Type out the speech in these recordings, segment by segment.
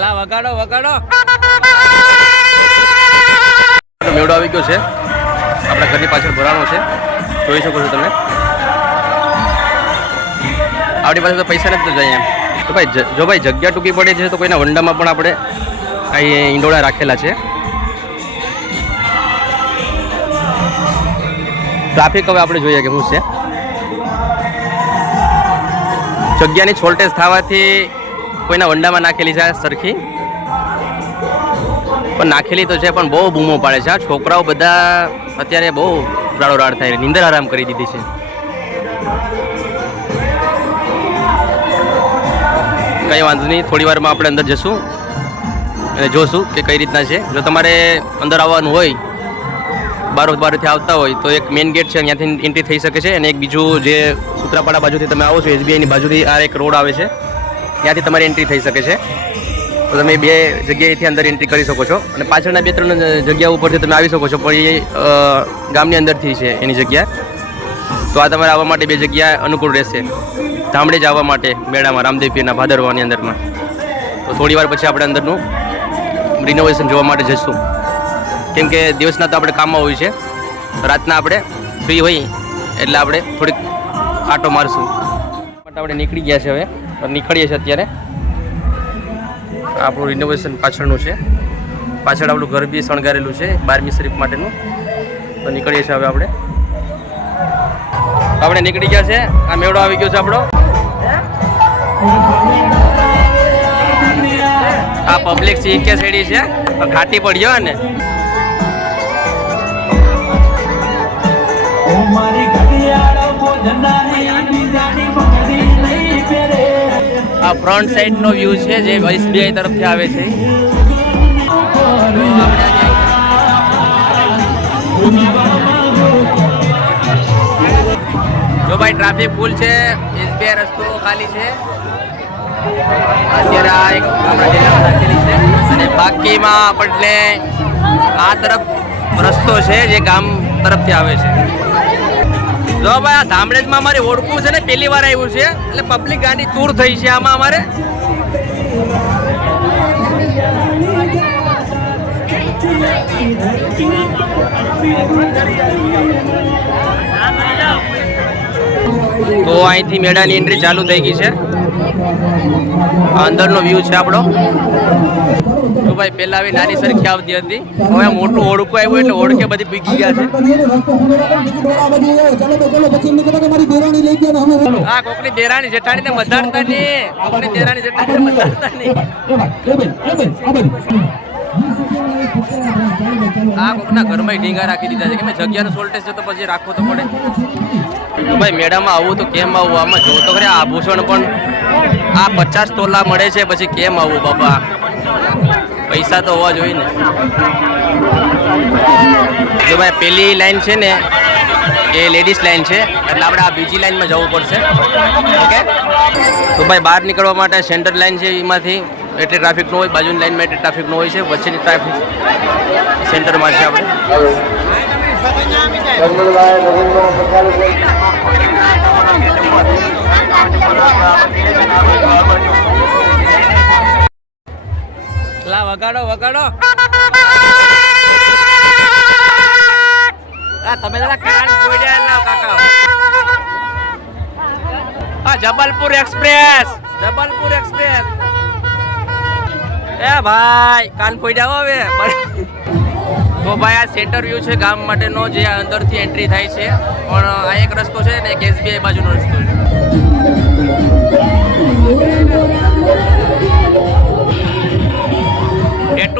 લા, વગાડો વગાડો. મેળો આવી ગયો છે. આપણા ઘરની પાછળ ભરાણો છે. જોઈ શકો છો તમે. આપણી પાસે તો પૈસા નથી જાય એમ. તો ભાઈ, જો ભાઈ, જગ્યા ટૂંકી પડે છે તો કોઈના વંડામાં પણ આપણે અહીં ઈંડોળા રાખેલા છે. ટ્રાફિક હવે આપણે જોઈએ કે શું છે. જગ્યાની છોલટેજ થવાથી કોઈના વંડામાં નાખેલી છે સરખી. પણ નાખેલી તો છે, પણ બહુ બૂમો પાડે છે. આ છોકરાઓ બધા અત્યારે બહુ રાડો રાડ થાય નિંદર આરામ કરી દીધી છે. કંઈ વાંધો નહીં. થોડી વારમાં આપણે અંદર જશું અને જોશું કે કઈ રીતના છે. જો તમારે અંદર આવવાનું હોય બારો બારથી આવતા હોય તો એક મેઇન ગેટ છે ત્યાંથી એન્ટ્રી થઈ શકે છે અને એક બીજું જે સુત્રાપાડા બાજુથી તમે આવો છો એસબીઆઈની બાજુથી આ એક રોડ આવે છે. ત્યાંથી તમારી એન્ટ્રી થઈ શકે છે. તો તમે બે જગ્યાએથી અંદર એન્ટ્રી કરી શકો છો અને પાછળના બે ત્રણ જગ્યા ઉપરથી તમે આવી શકો છો, પણ એ ગામની અંદરથી છે એની જગ્યા. તો આ તમારે આવવા માટે બે જગ્યા અનુકૂળ રહેશે. ધામડે જ આવવા માટે મેળામાં રામદેવ પીરના ભાદરવાની અંદરમાં. તો થોડી વાર પછી આપણે અંદરનું રિનોવેશન જોવા માટે જઈશું. કેમ કે દિવસના તો આપણે કામમાં હોય છે રાતના આપણે ફ્રી હોય એટલે આપણે થોડીક આટો મારશું. માટે આપણે નીકળી ગયા છે હવે નીકળીએ છીએ અત્યારે. આપણું રિનોવેશન પાછળનું છે. પાછળ આપણું ઘર બી શણગારેલું છે, બારમી શરીફ માટેનું. તો નીકળીએ છીએ હવે આપણે. આપણે નીકળી ગયા છે. આ મેળો આવી ગયો છે આપણો. આ પબ્લિક સી કે શેડી છે. ખાટી પડ્યો ને આ ફ્રન્ટ સાઈડ નો વ્યૂ છે જે એસબીઆઈ તરફથી આવે છે. જો ભાઈ ટ્રાફિક ફૂલ છે, એસબીઆઈ રસ્તો ખાલી છે. અત્યારે આ એક આપણા જિલ્લામાં રાખેલી છે. અને બાકીમાં આપણને આ તરફ રસ્તો છે જે ગામ તરફથી આવે છે. જો ભાઈ, આ ધામડેજમાં અમારે ઓળખું છે ને, પહેલી વાર આવ્યું છે. એટલે પબ્લિક ગાડી ટૂર થઈ છે આમાં અમારે. તો અહીંથી મેળાની એન્ટ્રી ચાલુ થઈ ગઈ છે. અંદરનો વ્યૂ છે આપણો. ભાઈ, પહેલા આવી નાની સરખી આવતી હતી. હવે મોટું ઓળખું આવ્યું એટલે ઓળખે બધી પીકી ગયા છે. આ કોકની દેરાણી જેઠાણી ને મધાડતા નહીં કોકની દેરાણી જેઠાણી મધાડતા નહીં આ કોકના ઘરમાં ઢીંગા રાખી દીધા છે. કે મેં જગ્યાનો સોલ્ટેજ છે તો પછી રાખવું તો પડે. ભાઈ, મેળામાં આવું તો કેમ આવું? આમાં જો તો ખરે આભૂષણ પણ આ પચાસ તોલા મળે છે, પછી કેમ આવું બાપા? પૈસા તો હોવા જોઈએ ને. જો ભાઈ પેલી લાઈન છે ને, એ લેડીઝ લાઈન છે, એટલે આપણે આ બીજી લાઈનમાં જવું પડશે. ઓકે? તો ભાઈ બહાર નીકળવા માટે સેન્ટર લાઈન છે એમાંથી, એટલે ટ્રાફિક ન હોય, બાજુની લાઈનમાં એટલે ટ્રાફિક ન હોય છે, વચ્ચેની ટ્રાફિક સેન્ટરમાં છે આપણે. વગાડો વગાડો. આ તમે જરા કાન ફોડ્યા લાવ કાકા. આ જબલપુર એક્સપ્રેસ જબલપુર એક્સપ્રેસ. એ ભાઈ, કાન ફોડ્યા હો હવે. તો ભાઈ, આ સેન્ટર વ્યૂ છે ગામ માટેનો, જે અંદરથી એન્ટ્રી થાય છે. પણ આ એક રસ્તો છે ને, એક એસબીઆઈ બાજુનો રસ્તો છે.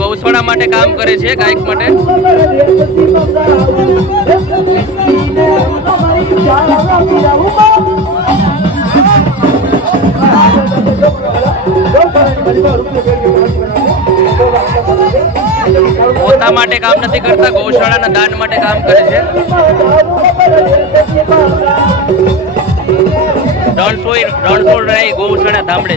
ગૌશાળા માટે કામ કરે છે ગાયક માટે. પોતા માટે કામ નથી કરતા, ગૌશાળાના દાન માટે કામ કરે છે. રણછોડ રણછોડ રાય ગૌશાળા ધામડે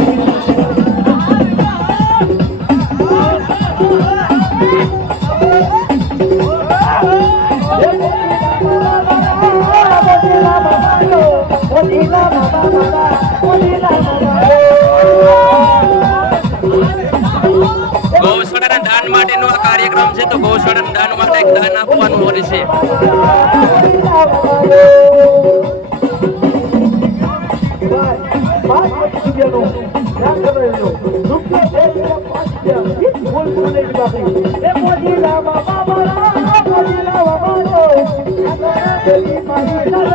ગૌશાળાના દાન માટેનો આ કાર્યક્રમ છે તો ગૌશાળાના દાન માટે એક દાન આપવાનું હોય છે લા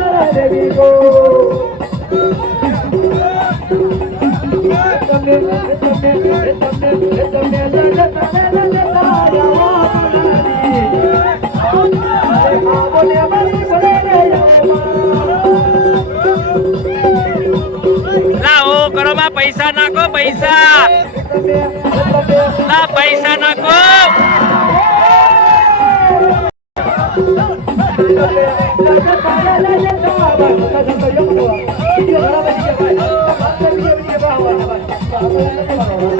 ઓ કરો માં પૈસા નાખો પૈસા લા પૈસા નાખો ડાન્સર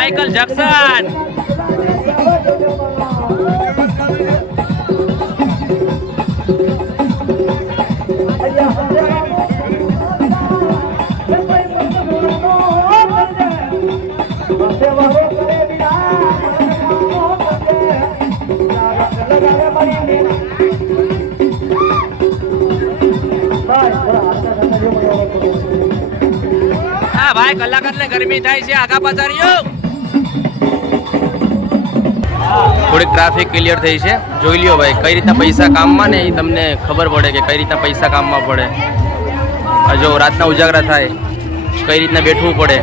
ડાન્સર માઇકલ જેક્સન હા ભાઈ કલાકારને ગરમી થાય છે આગા પાછાડીઓ થોડીક ટ્રાફિક ક્લિયર થઈ છે. જોઈ લ્યો ભાઈ, કઈ રીતના પૈસા કામમાં ને એ તમને ખબર પડે કે કઈ રીતના પૈસા કામમાં પડે. જો રાતના ઉજાગરા થાય, કઈ રીતના બેઠવું પડે.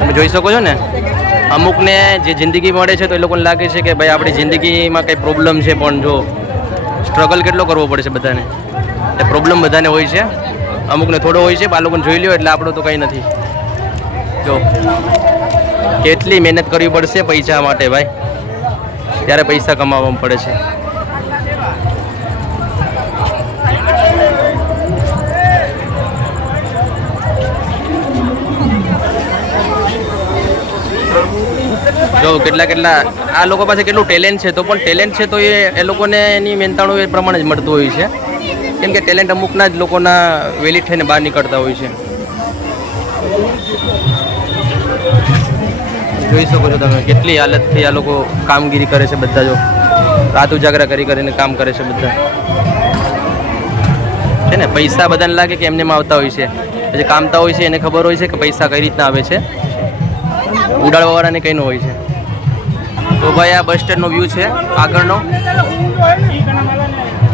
તમે જોઈ શકો છો ને? અમુકને જે જિંદગી મળે છે તો એ લોકોને લાગે છે કે ભાઈ, આપણી જિંદગીમાં કંઈ પ્રોબ્લેમ છે પણ જો સ્ટ્રગલ કેટલો કરવો પડે છે બધાને? એ પ્રોબ્લેમ બધાને હોય છે. અમુકને થોડો હોય છે આ લોકોને જોઈ લ્યો એટલે આપણો તો કંઈ નથી. જો, કેટલી મહેનત કરવી પડશે પૈસા માટે ભાઈ. ત્યારે પૈસા કમાવવા પડે છે. જો કેટલા કેટલા આ લોકો પાસે કેટલું ટેલેન્ટ છે, તો પણ ટેલેન્ટ છે તો એ એ લોકોને એની મહેનતાણું એ પ્રમાણે જ મળતું હોય છે. કેમ કે ટેલેન્ટ અમુકના જ લોકોના વેલી થઈને બહાર નીકળતા હોય છે. જોઈ શકો છો તમે કેટલી હાલતથી આ લોકો કામગીરી કરે છે બધા જો. રાત ઉજાગરા કરી કરીને કામ કરે છે બધા. છે ને, પૈસા બધાને લાગે કે એમને આવતા હોય છે. જે કામતા હોય છે એને ખબર હોય છે કે પૈસા કઈ રીતના આવે છે. ઉડાડવાવાળાને કંઈ ન હોય છે. તો ભાઈ આ બસ સ્ટેન્ડનો વ્યૂ છે, આગળનો.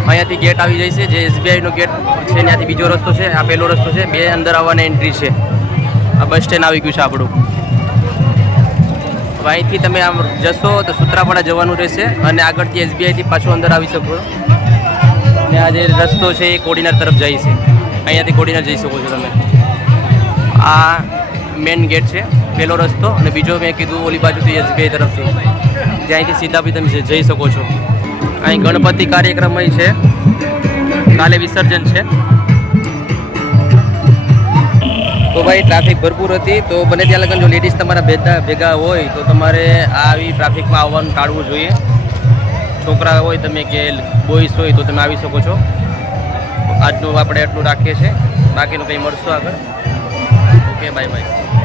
અહીંયાથી ગેટ આવી જાય છે, જે એસબીઆઈનો ગેટ છે ત્યાંથી બીજો રસ્તો છે, આ પહેલો રસ્તો છે, બે અંદર આવવાની એન્ટ્રી છે. આ બસ સ્ટેન્ડ આવી ગયું છે આપણું. હવે અહીંથી તમે આમ જશો તો સુત્રાપાડા જવાનું રહેશે અને આગળથી એસબીઆઈથી પાછું અંદર આવી શકો અને આ જે રસ્તો છે એ કોડીનાર તરફ જાય છે. અહીંયાથી કોડીનાર જઈ શકો છો તમે. આ મેઇન ગેટ છે, પહેલો રસ્તો અને બીજો મેં કીધું ઓલી બાજુથી એસબીઆઈ તરફથી. ત્યાંથી સીધા બી તમે જઈ શકો છો. અહીં ગણપતિ કાર્યક્રમ છે. કાલે વિસર્જન છે. ભાઈ ટ્રાફિક ભરપૂર હતી. તો બને ત્યાં લગન જો લેડીઝ તમારા ભેગા ભેગા હોય, તો તમારે આવી ટ્રાફિકમાં આવવાનું ટાળવું જોઈએ. છોકરા હોય, તમે કે બોઈસ હોય, તો તમે આવી શકો છો. આજનું આપણે એટલું રાખીએ છીએ. બાકીનું કંઈ મળશું આગળ? Okay bye bye